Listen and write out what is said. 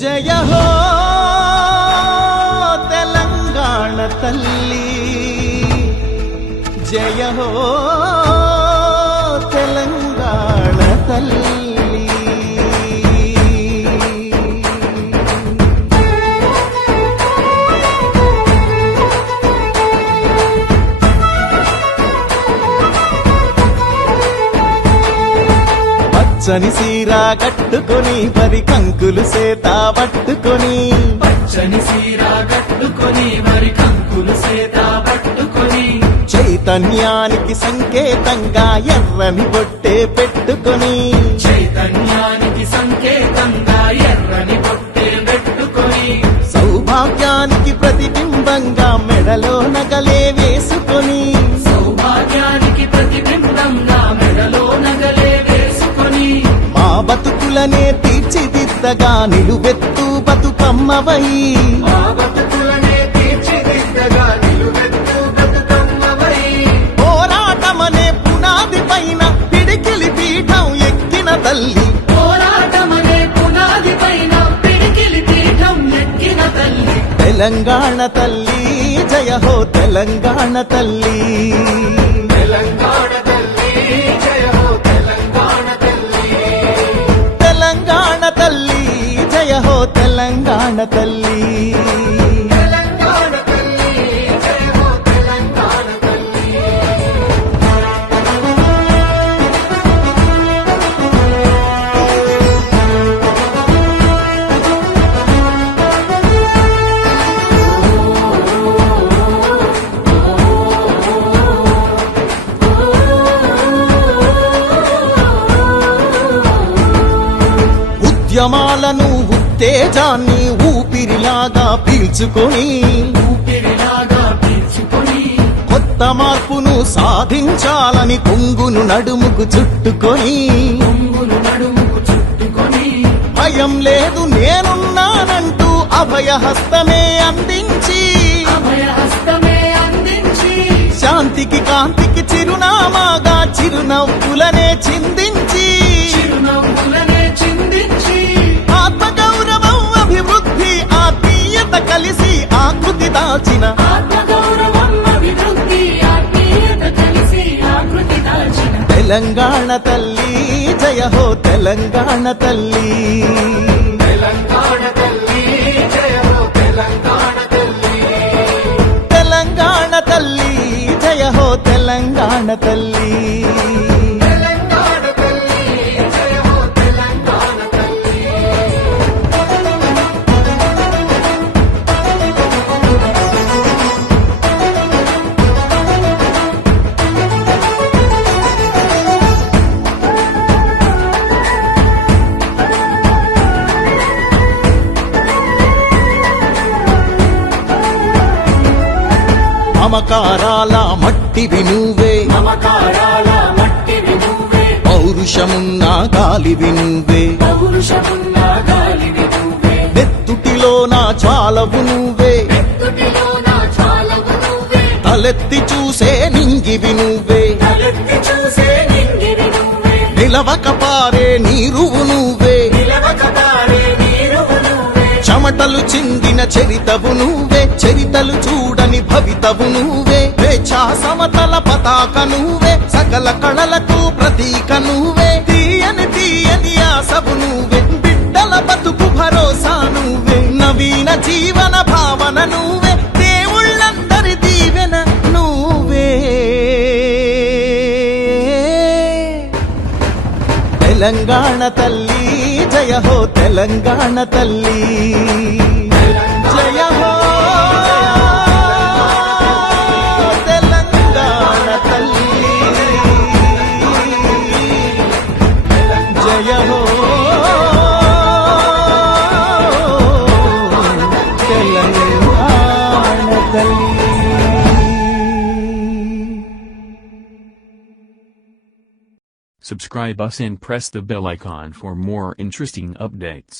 జయ హో తెలంగాణ తల్లి, జయ హో తెలంగాణ తల్లి. పచ్చని సీరా కట్టుకొని వరి కంకులు సేత పట్టుకొని, పచ్చని సీరా కట్టుకొని వరి కంకులు సేత పట్టుకొని, చైతన్యానికి సంకేతంగా ఎర్రని బొట్టే పెట్టుకొని, చైతన్యానికి సంకేతంగా ఎర్రని బొట్టే పెట్టుకొని, సౌభాగ్యానికి ప్రతిబింబంగా మెడలో నగలే వేసుకొని, సౌభాగ్యానికి ప్రతిబింబంగా మెడలో నగలే వేసుకొని, మా బతుకులనే తీర్చిదిద్దగా నిలువెత్తు బతుకమ్మవై, మా బతుకులనే తీర్చిదిద్దగా నిలువెత్తు బతుకమ్మవై, పోరాటమనే పునాది పైన పిడికిలి పీఠం ఎక్కిన తల్లి, పోరాటమనే పునాది పైన పిడికిలి పీఠం ఎక్కిన తల్లి, తెలంగాణ తల్లి, జయ హో తెలంగాణ తల్లి. తెలంగాణ తల్లి, జయ హో తెలంగాణ తల్లి, తెలంగాణ తల్లి, జయ హో తెలంగాణ తల్లి. తెలంగాణ తల్లి, జయ హో తెలంగాణ తల్లి. ఉద్యమాలను ఉత్తేజాన్ని ఊపిరిలాగా పీల్చుకొని, ఊపిరిలాగా పీల్చుకొని, కొత్త మార్పును సాధించాలని కొంగును నడుముకు చుట్టుకొని, కొంగులు నడుముకు చుట్టుకొని, భయం లేదు నేనున్నానంటూ అభయహస్తమే అందించి, అభయహస్తమే అందించి, శాంతికి కాంతికి చిరునామాగా చిరునవ్వులనే చిందించి, చిరునవ్వులనే చిందించి, ఆత్మగౌరవం అభివృద్ధి ఆత్మీయత కలిసి ఆకృతి దాచిన, ఆత్మగౌరవం అభివృద్ధి ఆత్మీయత కలిసి ఆకృతి దాచిన, తెలంగాణ తల్లి, జయ హో తెలంగాణ తల్లి. తెలంగాణ తల్లి, జయ హో తెలంగాణ తల్లి, తెలంగాణ తల్లి, జయ హో తెలంగాణ తల్లి. తెలంగాణ తల్లి, జయ హో తెలంగాణ తల్లి. మమకారాల మట్టివి నువ్వే, మమకారాల మట్టివి నువ్వే, పౌరుషమున్న గాలివి నువ్వే, పౌరుషమున్న గాలివి నువ్వే, నెత్తుటిలో నా జ్వాలవు నువ్వే, నెత్తుటిలోన జ్వాలవు నువ్వే, తలెత్తి చూసే నింగివి నువ్వే, తలెత్తి చూసే నింగివి నువ్వే, నిలవక పారే నీరువు నువ్వే, నిలవక పారే నీరువు నువ్వే, చెమటలు చిందిన చరితవు నువ్వే, చరితలు చూడని భవితవు నువ్వే, స్వేచ్ఛా సమతల పతాక నువ్వే, సకల కళలకు ప్రతీక నువ్వే, తీయని తీయని ఆశవు నువ్వే, బిడ్డల బతుకు భరోసా నువ్వే, నవీన జీవన భావన నువ్వే, దేవుళ్ళందరి దీవెన నువ్వే. తెలంగాణ తల్లి, జయ హో తెలంగాణ తల్లి. జయ హో తెలంగాణ తల్లి, జయ హో తెలంగాణ తల్లి. Subscribe us and press the bell icon for more interesting updates.